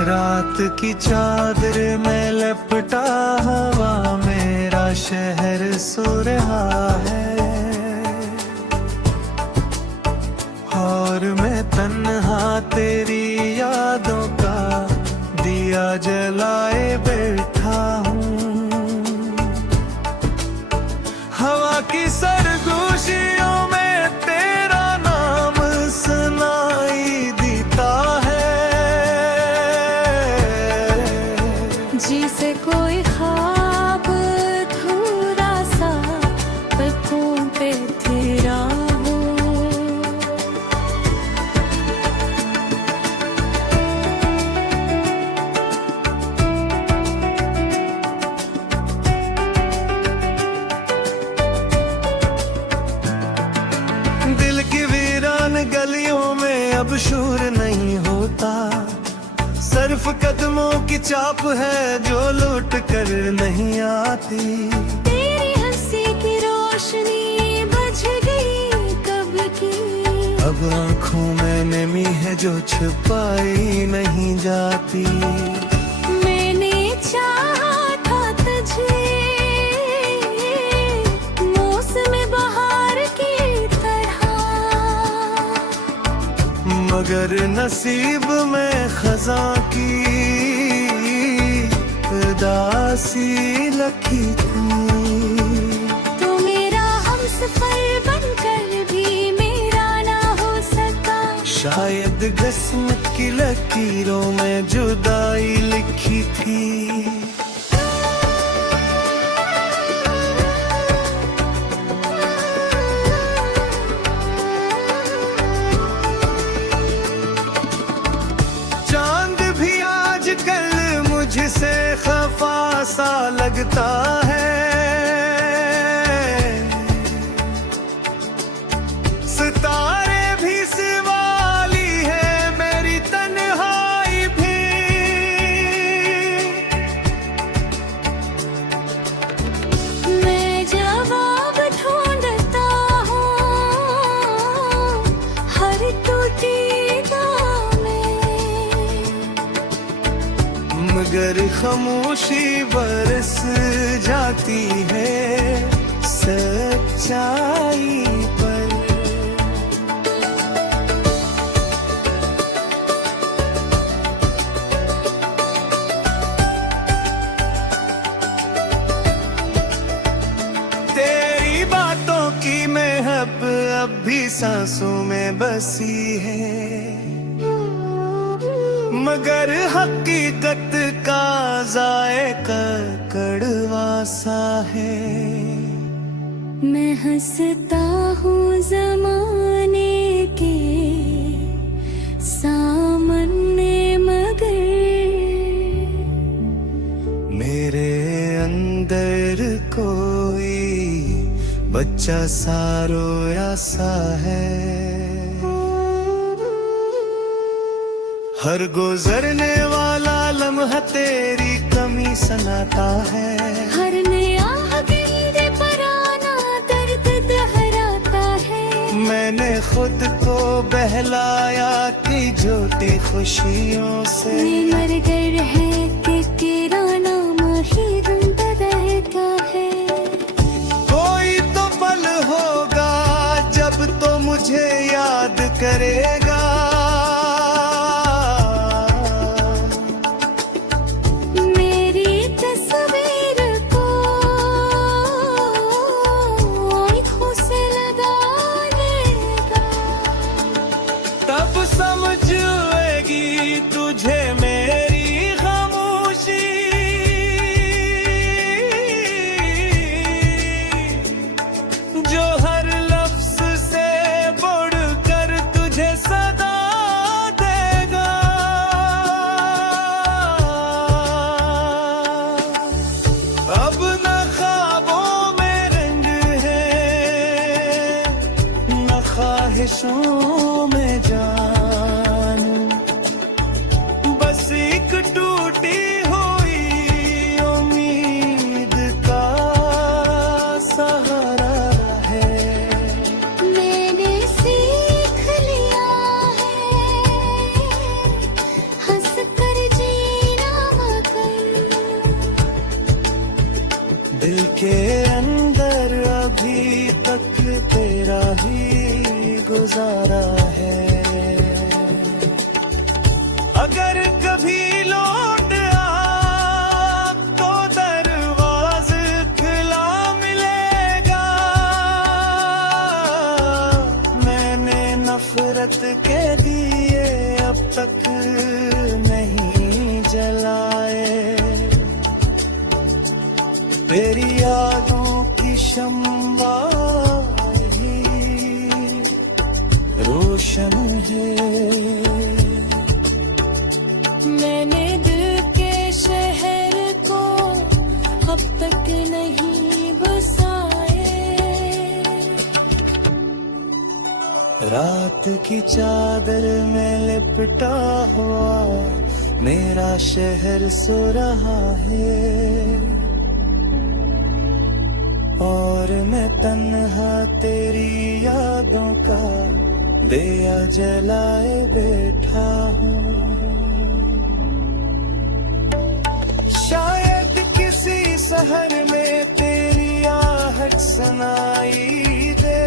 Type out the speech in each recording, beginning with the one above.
रात की चादर में लपटा हवा मेरा शहर सो रहा है, और मैं तन्हा तेरी यादों का दिया जलाए बैठा हूँ। हवा की सरगोशियों में तेरा नाम सुनाई देता है, जिसे कोई ख्वाब अधूरा सा पलकों पे तेरा हो। दिल की वीरान गलियों में अब शोर नहीं होता, सिर्फ कदमों की चाप है जो लौट कर नहीं आती। तेरी हंसी की रोशनी बुझ गई कब की, अब आँखों में नमी है जो छुपाई नहीं जाती। मैंने चाहा था तुझे मौसम बहार की तरह, मगर नसीब में खज़ां की उदासी लखी थी। तो मेरा हमसफर बनकर भी मेरा ना हो सका, शायद किस्मत की लकीरों में जुदाई लिखी थी। चांद भी आजकल मुझसे खफा सा लगता है, सितारे भी सिवाली है मेरी तन्हाई भी। मैं जवाब ढूंढता हूँ हर टूटी राह में, मगर खामोशी बरस जाती है सच्चाई पर। तेरी बातों की महक अब भी सांसों में बसी है, मगर हकीकत का जायका कड़वा सा है। मैं हंसता हूँ ज़माने के सामने, मगर मेरे अंदर कोई बच्चा सा रोया सा है। हर गुजरने वाला लम्हा तेरी कमी सनाता है, हर नया गिरने पर आना दर्द दोहराता है। मैंने खुद को बहलाया कि ज्योति खुशियों से, मर गए है कि तेरा नाम ही रंग रहता है। कोई तो पल होगा जब तो मुझे याद करेगा, मेरी तस्वीर को आँखों से लगा लेगा, तब समझेगी तुझे मेरी खामोशी। जो हर लफ्ज से बढ़कर तुझे सदा देगा। अब न ख्वाबों में रंग है, न ख्वाहिशों में जान, बस एक टूटी हुई उम्मीद का सहारा है। मैंने सीख लिया है हंस कर जी गुजारा है। अगर कभी लौट आ तो दरवाज़ खुला मिलेगा। मैंने नफरत के दिए अब तक नहीं जलाए। तेरी यादों की शम्मा ही रोशन है। मैंने दिल के शहर को अब तक नहीं बसाए। रात की चादर में लिपटा हुआ मेरा शहर सो रहा है, और मैं तन्हा तेरी यादों का दिया जलाए बैठा हूँ। शायद किसी शहर में तेरी आहट सुनाई दे।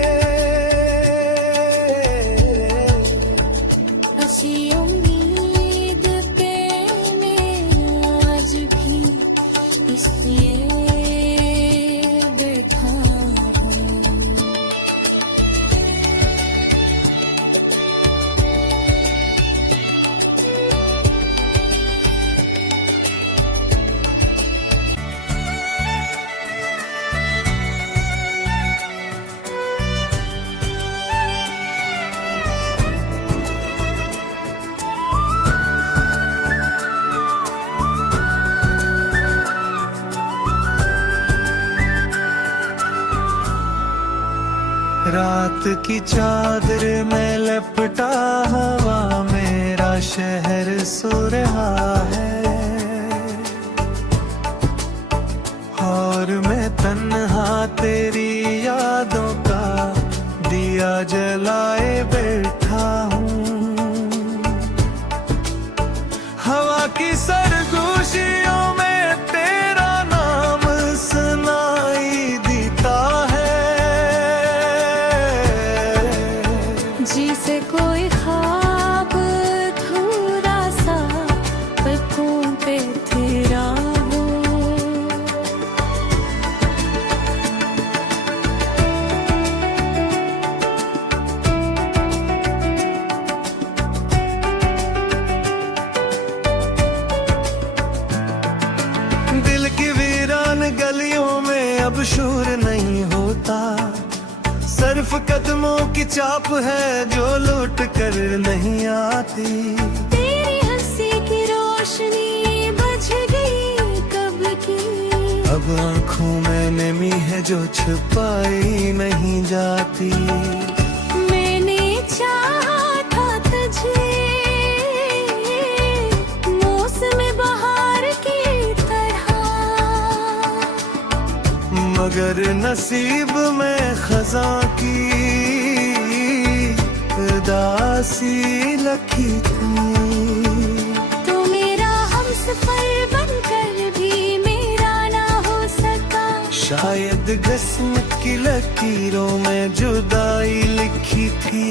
हंसी उम्मीद पे मैं आज भी इसलिए बैठा हूँ। रात की चादर में लपटा हवा मेरा शहर सो रहा है, और मैं तन्हा तेरी यादों का दिया जलाए बैठा हूँ। हवा की सरगोशियों में तेरा नाम सुनाई देता है। जिसे कोई ख्वाब अधूरा सा पलकों पे तेरा हो। दिल की वीरान गलियों में अब शोर नहीं होता। सिर्फ कदमों की चाप है जो लौट कर नहीं आती। तेरी हंसी की रोशनी बुझ गई कब की। अब आंखों में नमी है जो छुपाई नहीं जाती। मैंने चाहा था तुझे मौसम बहार की तरह, मगर नसीब में खज़ां की उदासी लखी थी। तो मेरा हमसफर बनकर भी मेरा ना हो सका। शायद किस्मत की लकीरों में जुदाई लिखी थी।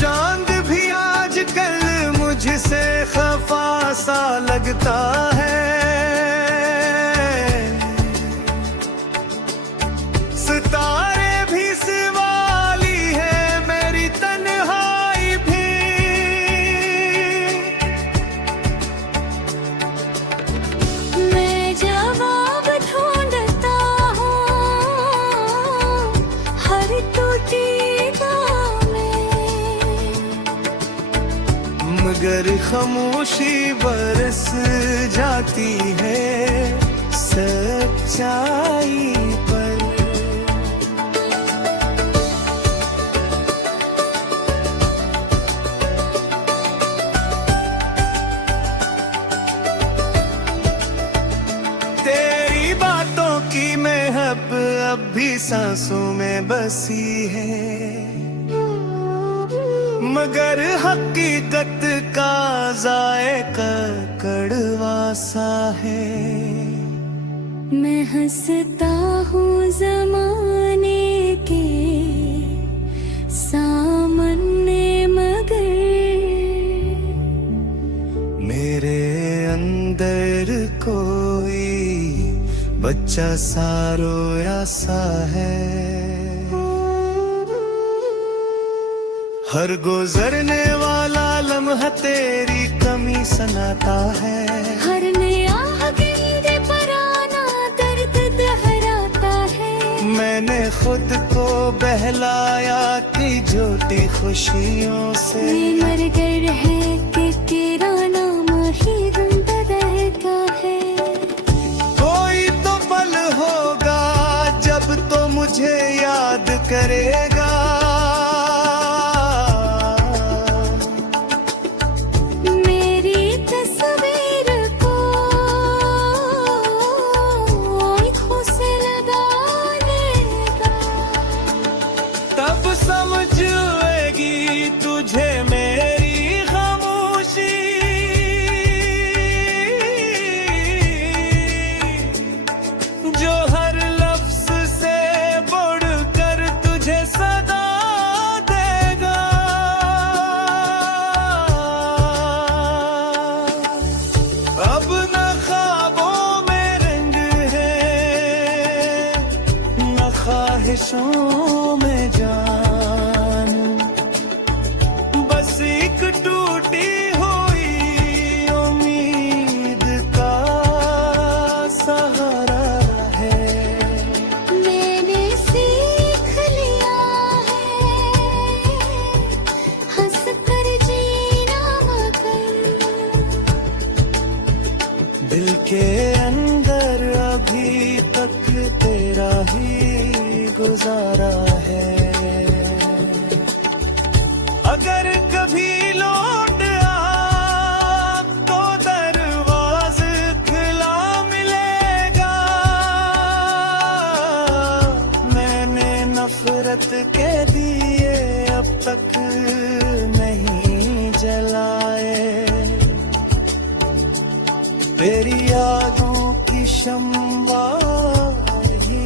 चांद भी आजकल मुझसे खफा सा लगता है। सितारे भी सवाली है मेरी तन्हाई भी। मैं जवाब ढूंढता हूँ हर टूटी गाह में, मगर खामोशी बरस जाती है सच्चाई पर। तेरी बातों की महक अब भी सांसों में बसी है, मगर हकीकत का जायका कड़वा सा है। मैं हंसता हूँ जमाने के सामने मगर मेरे अंदर कोई बच्चा सा रोया सा है। हर गुजरने वाला लम्हा तेरी कमी सुनाता है। हर नया गिरने पर आना दर्द दोहराता है। मैंने खुद को बहलाया कि झूठी खुशियों से मर गए है कि किराना माही जिंदा रहता है। कोई तो पल होगा जब तो मुझे याद करेगा। मेरी तस्वीर को आँखों से लगा लेगा। तब समझेगी तुझे मेरी खामोशी। जो हर लफ्ज से बढ़कर तुझे सदा देगा। अब न ख्वाबों में रंग है न ख्वाहिशों में जान। बस एक टूटी हुई उम्मीद का सहारा है। मैंने सीख लिया है हंस कर जीना मगर दिल के अंदर अभी तक तेरा ही गुजारा है। अगर कभी लौट आ तो दरवाज़ खुला मिलेगा। मैंने नफरत के दिए अब तक नहीं जलाए। तेरी यादों की शम्मा ही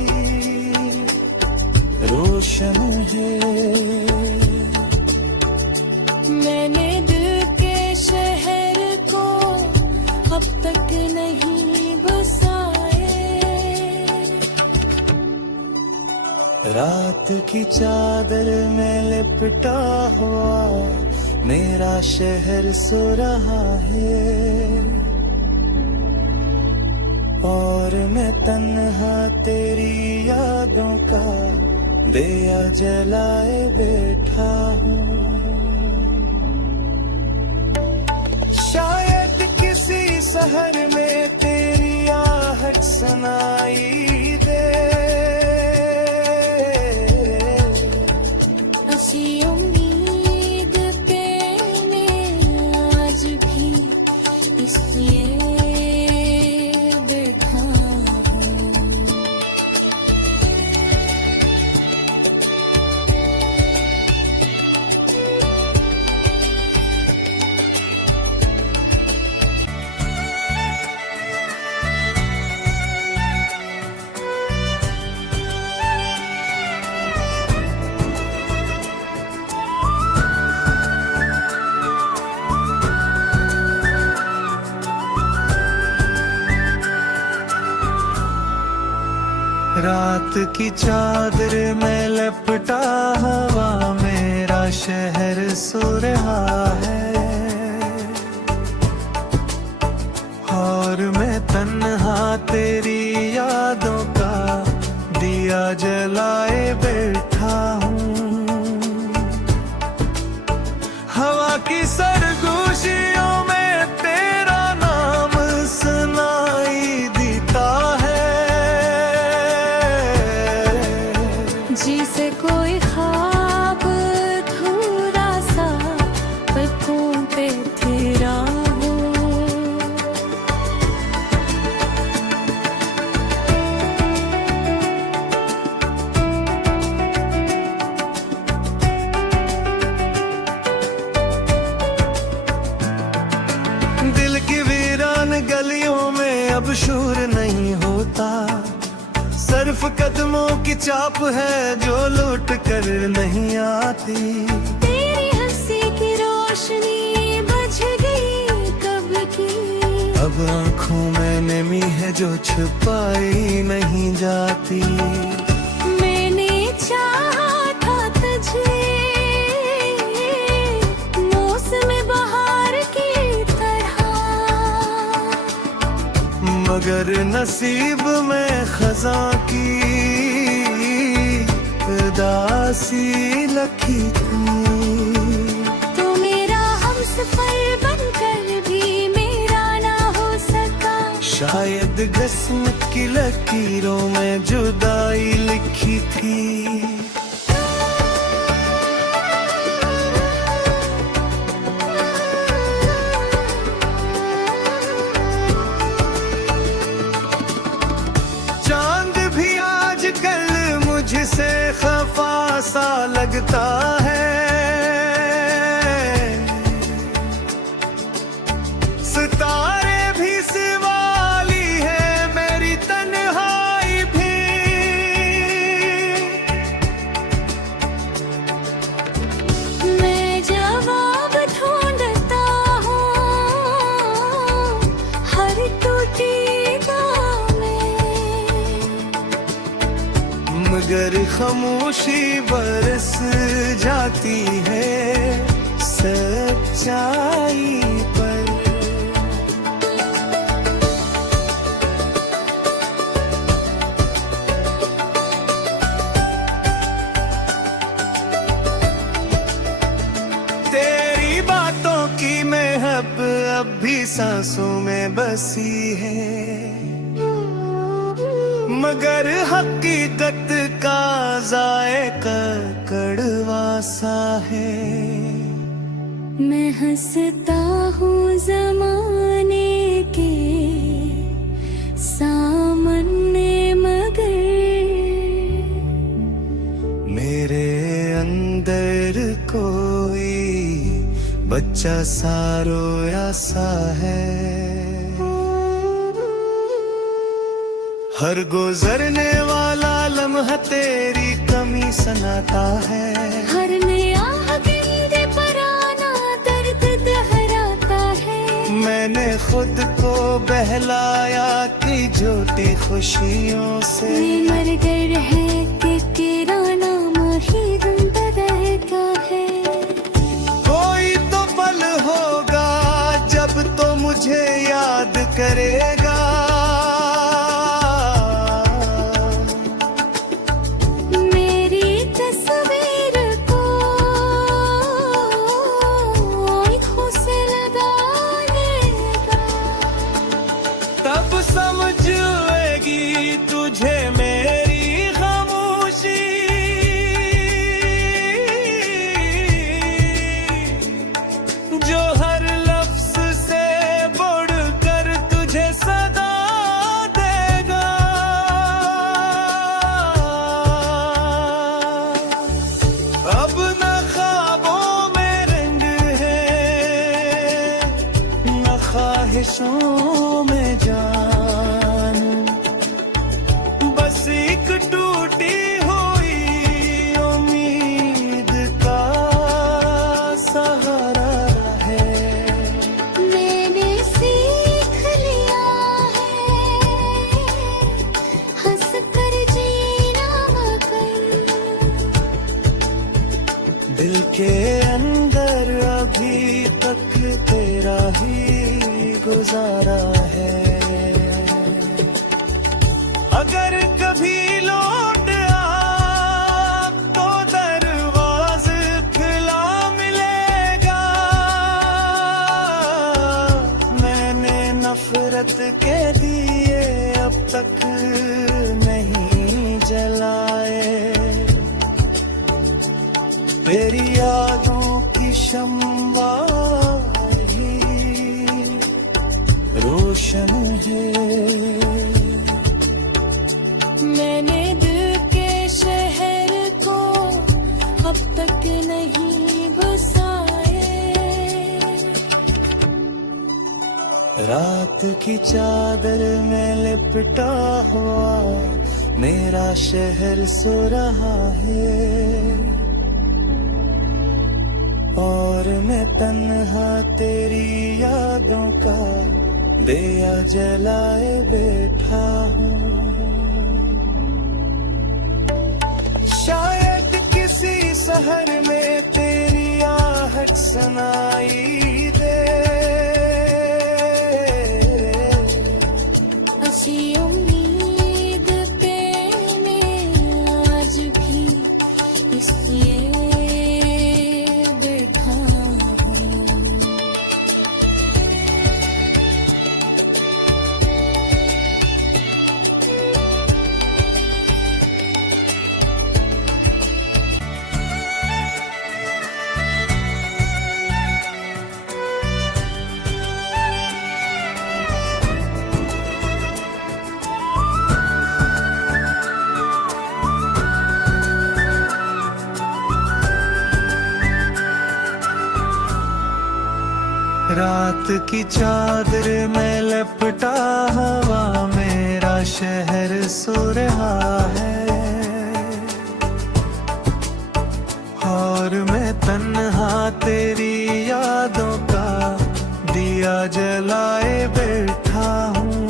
रोशन है। मैंने दिल के शहर को अब तक नहीं बसाए। रात की चादर में लिपटा हुआ मेरा शहर सो रहा है। और मैं तन्हा तेरी यादों का दिया जलाए बैठा हूँ। शायद किसी शहर में तेरी आहट सुनाई दे। हंसी उम्मीद पे मैं आज भी इसलिए बैठा हूँ। रात की चादर में लपटा हवा मेरा शहर सो रहा है। और मैं तन्हा तेरी यादों का दिया जलाए बैठा हूँ। हवा की सरगोशियों में तेरा नाम सुनाई देता है। जिसे कोई ख्वाब अधूरा सा पलकों पे तेरा हो। अब शूर नहीं होता। सिर्फ कदमों की चाप है जो लौट कर नहीं आती। तेरी हंसी की रोशनी बुझ गई कब की। अब आँखों में नमी है जो छुपाई नहीं जाती। मैंने चाहा था तुझे मौसम बहार की तरह, मगर नसीब में खज़ां की उदासी लखी थी। तो मेरा हमसफर बनकर भी मेरा ना हो सका। शायद किस्मत की लकीरों में जुदाई लिखी थी। चांद भी आजकल मुझसे खफा सा लगता है। सितारे भी सिवाली है मेरी तन्हाई भी। मैं जवाब ढूंढता हूँ हर टूटी बाह में, मगर खामोशी बरस जाती है सच्चाई पर। तेरी बातों की महक अब भी सांसों में बसी है, मगर हकीकत का जायका कड़वा सा है। मैं हंसता हूँ जमाने के सामने, मगर मेरे अंदर कोई बच्चा सा रोया सा है। हर गुजरने वाला लम्हा तेरी कमी सुनाता है। हर नया गिंदे पराना दर्द दोहराता है। मैंने खुद को बहलाया कि झूठी खुशियों से। मर गए है कि तेरा नाम ही जिंदा रहता है। कोई तो पल होगा जब तो मुझे याद करेगा। तब समझेगी तुझे मेरी खामोशी, जो हर लफ्ज से बढ़कर तुझे सदा देगा। अब न ख्वाबों में रंग है न ख्वाहिशों में जान, बस एक टूटी हुई उम्मीद का सहारा है। मैंने सीख लिया है हंस कर जीना, मगर दिल के अंदर अभी तक तेरा ही गुजारा है। अगर कभी लौट आ तो दरवाज़ा खुला मिलेगा। मैंने नफरत के दिए अब तक नहीं जलाए। तेरी यादों की शम्मा ही रोशन है। मैंने दिल के शहर को अब तक नहीं बसाए। रात की चादर में लिपटा हुआ मेरा शहर सो रहा है, और मैं तन्हा तेरी यादों का दिया जलाए बैठा हूँ। शायद किसी शहर में तेरी आहट सुनाई दे, हंसी उम्मीद पे मैं आज भी इसलिए बैठा हूँ। रात की चादर में लपटा हवा मेरा शहर सो रहा है, और मैं तन्हा तेरी यादों का दिया जलाए बैठा हूँ।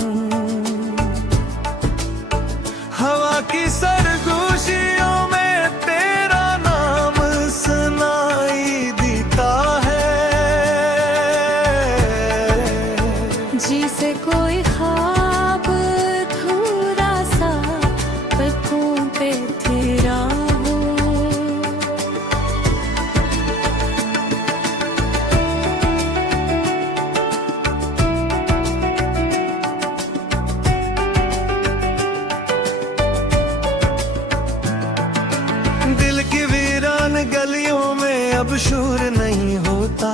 हवा की सरगोशियों में तेरा नाम सुनाई देता है, जिसे कोई ख्वाब थोड़ा सा पलकों पे तेरा हो। दिल की वीरान गलियों में अब शोर नहीं होता,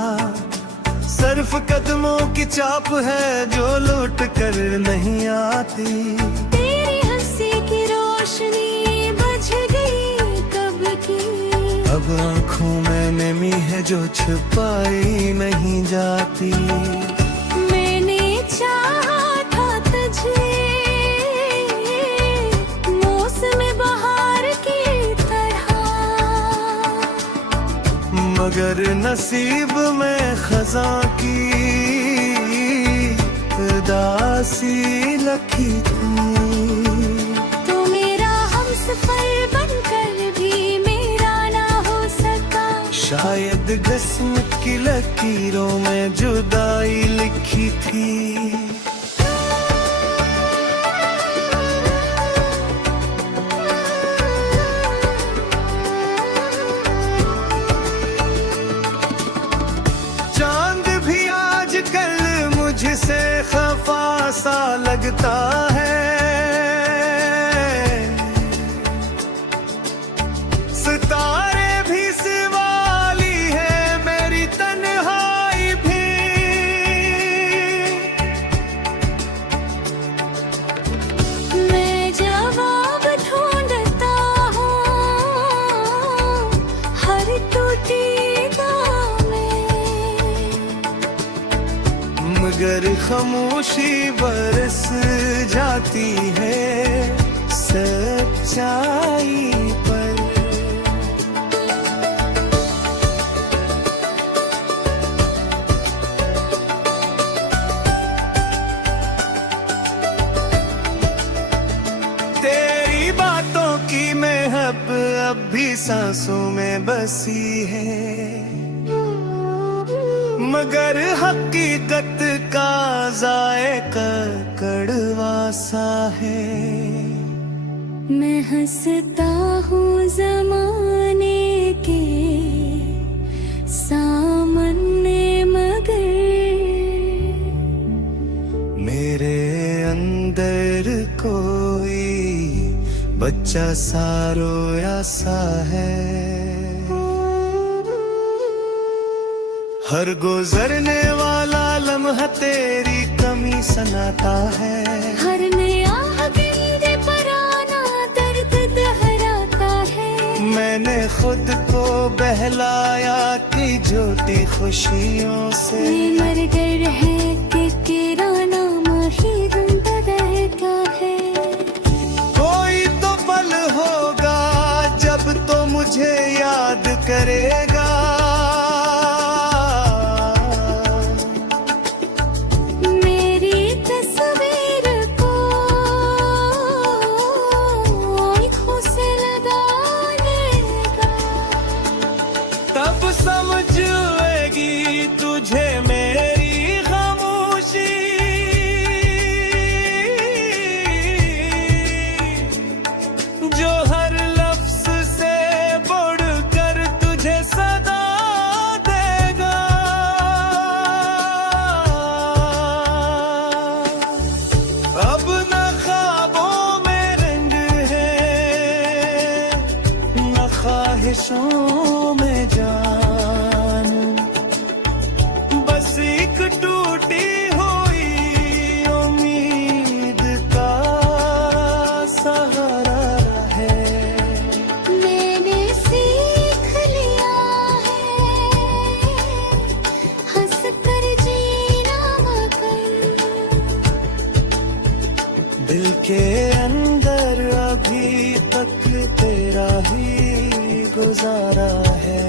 सिर्फ कदमों की चाप है जो लौट कर नहीं आती। तेरी हंसी की रोशनी बुझ गई कब की, अब आँखों में नमी है जो छुपाई नहीं जाती। मैंने चाहा था तुझे मौसम बहार की तरह, मगर नसीब में खज़ां की उदासी लखी थी। तो मेरा हमसफर बनकर भी मेरा ना हो सका, शायद किस्मत की लकीरों में जुदाई लिखी थी। मुझसे खफा सा लगता है, सितारे भी सवाली है मेरी तन्हाई भी। मैं जवाब ढूंढता हूँ हर टूटी मगर खामोशी बरस जाती है सच्चाई पर। तेरी बातों की महक अब भी सांसों में बसी है, मगर हकीकत का जायका कड़वा सा है। मैं हंसता हूँ ज़माने के सामने, मगर मेरे अंदर कोई बच्चा सा रोया सा है। हर गुजरने वाला लम्हा तेरी कमी सनाता है, हर नया गिंदे पराना दर्द दोहराता है। मैंने खुद को बहलाया की झूठी खुशियों से, मर डर है कि तुझे याद करेगा। मेरी तस्वीर को आँखों से लगा लेगा। तब समझेगी तुझे मेरी खामोशी, जो हर लफ्ज से बढ़कर तुझे सदा देगा। अब न ख्वाबों में रंग है, न ख्वाहिशों में जान, बस एक टूटी हुई उम्मीद का सहारा है। मैंने सीख लिया है हंस कर जीना मगर, दिल के अंदर अभी तक तेरा ही गुजारा है।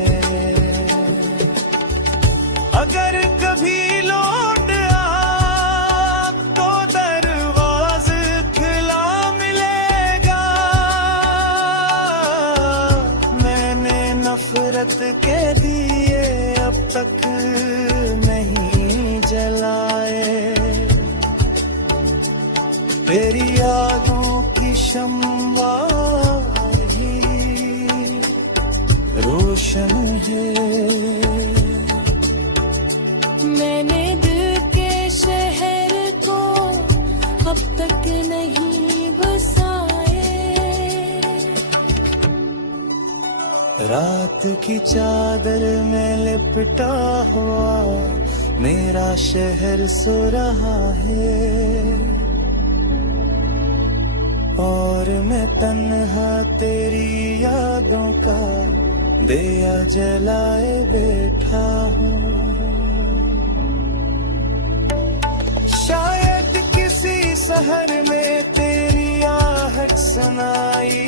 अगर कभी लौट आ तो दरवाज़ खुला मिलेगा। मैंने नफरत के दिए अब तक नहीं जलाए, तेरी यादों की शम्मा ही रोशन है। मैंने दिल के शहर को अब तक नहीं बसाए। रात की चादर में लिपटा हुआ मेरा शहर सो रहा है, और मैं तन्हा तेरी यादों का दिया जलाए बैठा हूँ। शायद किसी शहर में तेरी आहट सुनाई